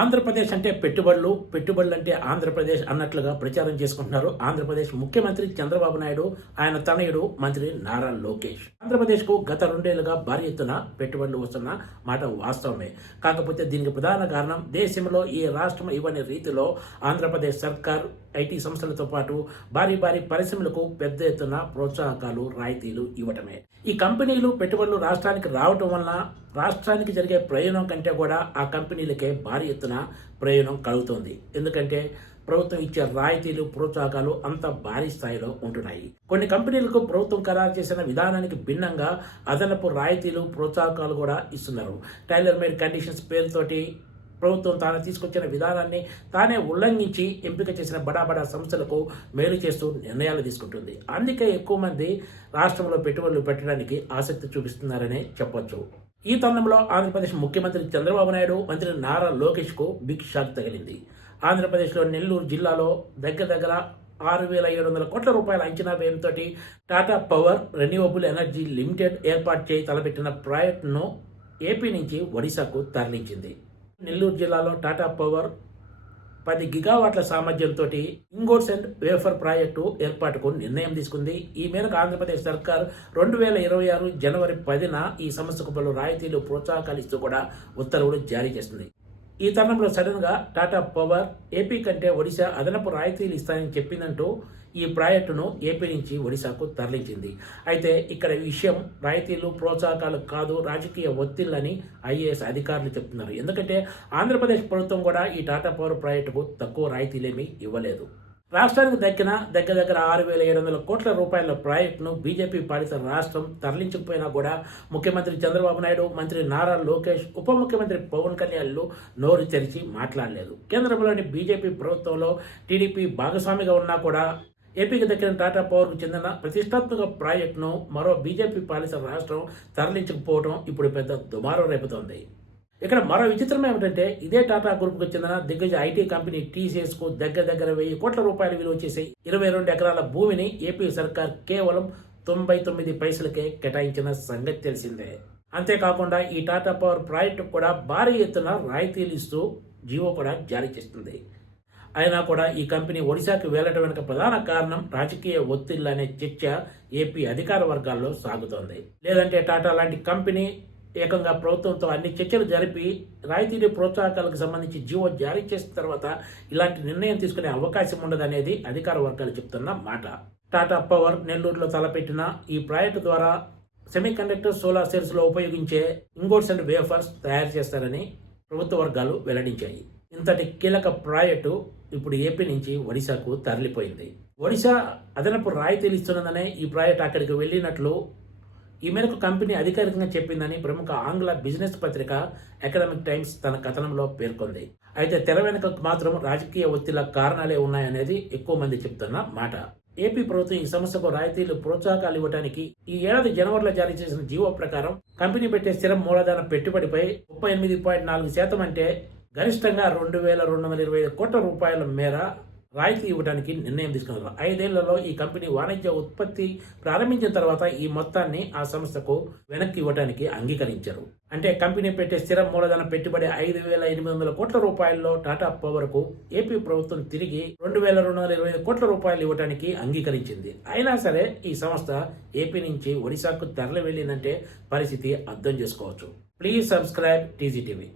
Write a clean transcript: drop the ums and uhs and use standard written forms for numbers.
ఆంధ్రప్రదేశ్ అంటే పెట్టుబడులు అంటే ఆంధ్రప్రదేశ్ అన్నట్లుగా ప్రచారం చేసుకుంటున్నారు ఆంధ్రప్రదేశ్ ముఖ్యమంత్రి చంద్రబాబు నాయుడు, ఆయన తనయుడు మంత్రి నారా లోకేష్. ఆంధ్రప్రదేశ్కు గత 2 ఏళ్లుగా భారీ ఎత్తున పెట్టుబడులు వస్తున్న మాట వాస్తవమే. కాకపోతే దీనికి ప్రధాన కారణం దేశంలో ఏ రాష్ట్రం ఇవ్వని రీతిలో ఆంధ్రప్రదేశ్ సర్కార్ ఐటీ సంస్థలతో పాటు భారీ పరిశ్రమలకు పెద్ద ఎత్తున ప్రోత్సాహకాలు, రాయితీలు ఇవ్వటమే. ఈ కంపెనీలు పెట్టుబడులు రాష్ట్రానికి రావటం వలన రాష్ట్రానికి జరిగే ప్రయోజనం కంటే కూడా ఆ కంపెనీలకే భారీ ఎత్తున ప్రయోజనం కలుగుతుంది. ఎందుకంటే ప్రభుత్వం ఇచ్చే రాయితీలు, ప్రోత్సాహకాలు అంత భారీ స్థాయిలో ఉంటున్నాయి. కొన్ని కంపెనీలకు ప్రభుత్వం ఖరారు చేసిన విధానానికి భిన్నంగా అదనపు రాయితీలు, ప్రోత్సాహకాలు కూడా ఇస్తున్నారు. టైలర్ మేడ్ కండిషన్స్ పేరుతోటి ప్రభుత్వం తాను తీసుకొచ్చిన విధానాన్ని తానే ఉల్లంఘించి ఎంపిక చేసిన బడా సంస్థలకు మేలు చేస్తూ నిర్ణయాలు తీసుకుంటుంది. అందుకే ఎక్కువ మంది రాష్ట్రంలో పెట్టుబడులు పెట్టడానికి ఆసక్తి చూపిస్తున్నారనే చెప్పొచ్చు. ఈ తరుణంలో ఆంధ్రప్రదేశ్ ముఖ్యమంత్రి చంద్రబాబు నాయుడు, మంత్రి నారా లోకేష్కు బిగ్ షాక్ తగిలింది. ఆంధ్రప్రదేశ్లో నెల్లూరు జిల్లాలో దగ్గర 6,700 కోట్ల రూపాయల అంచనా వ్యయంతో Tata power renewable energy limited ఏర్పాటు చేయి తలపెట్టిన ప్రాజెక్టును ఏపీ నుంచి ఒడిశాకు తరలించింది. నెల్లూరు జిల్లాలో టాటా పవర్ 10 గిగావాట్ల సామర్థ్యంతో ఇంగోట్స్ అండ్ వేఫర్ ప్రాజెక్టు ఏర్పాటుకు నిర్ణయం తీసుకుంది. ఈ మేరకు ఆంధ్రప్రదేశ్ సర్కార్ 2026 జనవరి 10న ఈ సంస్థకు పలు రాయితీలు, ప్రోత్సాహకాలు ఇస్తూ కూడా ఉత్తర్వులు జారీ చేస్తుంది. ఈ తరుణంలో సడన్ గా టాటా పవర్ ఏపీ కంటే ఒడిశా అదనపు రాయితీలు ఇస్తానని చెప్పిందంటూ ఈ ప్రాజెక్టును ఏపీ నుంచి ఒడిశాకు తరలించింది. అయితే ఇక్కడ విషయం రాయితీలు, ప్రోత్సాహకాలు కాదు, రాజకీయ ఒత్తిళ్లని ఐఏఎస్ అధికారులు చెప్తున్నారు. ఎందుకంటే ఆంధ్రప్రదేశ్ ప్రభుత్వం కూడా ఈ టాటా పవర్ ప్రాజెక్టుకు తక్కువ రాయితీలేమీ ఇవ్వలేదు. రాష్ట్రానికి దగ్గర 6,700 కోట్ల రూపాయల ప్రాజెక్టును బీజేపీ పాలిత రాష్ట్రం తరలించకపోయినా కూడా ముఖ్యమంత్రి చంద్రబాబు నాయుడు, మంత్రి నారా లోకేష్, ఉప ముఖ్యమంత్రి పవన్ కళ్యాణ్లు నోరు తెరిచి మాట్లాడలేదు. కేంద్రంలోని బీజేపీ ప్రభుత్వంలో టీడీపీ భాగస్వామిగా ఉన్నా కూడా ఏపీకి దక్కిన టాటా పవర్కు చెందిన ప్రతిష్టాత్మక ప్రాజెక్టును మరో బీజేపీ పాలిత రాష్ట్రం తరలించకపోవడం ఇప్పుడు పెద్ద దుమారం రేపుతోంది. ఇక్కడ మరో విచిత్రం ఏమిటంటే ఇదే టాటా గ్రూప్కు చెందిన దిగ్గజ ఐటీ కంపెనీ టీసీఎస్ కు దగ్గర 1,000 కోట్ల రూపాయలు విలువ చేసే 22 ఎకరాల భూమిని ఏపీ సర్కార్ కేవలం 99 పైసలకే కేటాయించిన సంగతి తెలిసిందే. అంతేకాకుండా ఈ టాటా పవర్ ప్రాజెక్టు కూడా భారీ ఎత్తున రాయితీలు ఇస్తూ జీవో కూడా జారీ చేస్తుంది. అయినా కూడా ఈ కంపెనీ ఒడిశాకు వెళ్లడం వెనుక ప్రధాన కారణం రాజకీయ ఒత్తిళ్లు అనే చర్చ ఏపీ అధికార వర్గాల్లో సాగుతోంది. లేదంటే టాటా లాంటి కంపెనీ ఏకంగా ప్రభుత్వంతో అన్ని చర్చలు జరిపి రాయితీలు, ప్రోత్సాహకాలకు సంబంధించి జీవో జారీ చేసిన తర్వాత ఇలాంటి నిర్ణయం తీసుకునే అవకాశం ఉండదనేది అధికార వర్గాలు చెప్తున్న మాట. టాటా పవర్ నెల్లూరులో తలపెట్టిన ఈ ప్రాజెక్టు ద్వారా సెమీకండక్టర్, సోలార్ సెల్స్ లో ఉపయోగించే ఇంగోట్స్ అండ్ వేఫర్స్ తయారు చేస్తారని ప్రభుత్వ వర్గాలు వెల్లడించాయి. ఇంతటి కీలక ప్రాజెక్టు ఇప్పుడు ఏపీ నుంచి ఒడిశాకు తరలిపోయింది. ఒడిశా అదనపు రాయితీలు ఇస్తున్నదనే ఈ ప్రాజెక్టు అక్కడికి వెళ్ళినట్లు ఈ మేరకు కంపెనీ అధికారికంగా చెప్పిందని ప్రముఖ ఆంగ్ల బిజినెస్ పత్రిక ఎకనామిక్ టైమ్స్ తన కథనంలో పేర్కొంది. అయితే తెర వెనుక మాత్రం రాజకీయ ఒత్తిళ్ల కారణాలే ఉన్నాయనేది ఎక్కువ మంది చెప్తున్న మాట. ఏపీ ప్రభుత్వం ఈ సంస్థకు రాయితీలు, ప్రోత్సాహకాలు ఇవ్వడానికి ఈ ఏడాది జనవరిలో జారీ చేసిన జీవో ప్రకారం కంపెనీ పెట్టే స్థిర మూలధన పెట్టుబడిపై 38.4% అంటే గరిష్టంగా 2,225 కోట్ల రూపాయల మేర రాయితీ ఇవ్వడానికి నిర్ణయం తీసుకున్నారు. 5 ఏళ్లలో ఈ కంపెనీ వాణిజ్య ఉత్పత్తి ప్రారంభించిన తర్వాత ఈ మొత్తాన్ని ఆ సంస్థకు వెనక్కి ఇవ్వడానికి అంగీకరించారు. అంటే కంపెనీ పెట్టే స్థిర మూలధన పెట్టుబడి 5,800 కోట్ల రూపాయల్లో టాటా పవర్ కు ఏపీ ప్రభుత్వం తిరిగి 2,225 కోట్ల రూపాయలు ఇవ్వడానికి అంగీకరించింది. అయినా సరే ఈ సంస్థ ఏపీ నుంచి ఒడిశాకు తరలి వెళ్ళిందంటే పరిస్థితి అర్థం చేసుకోవచ్చు. Please subscribe TGTV.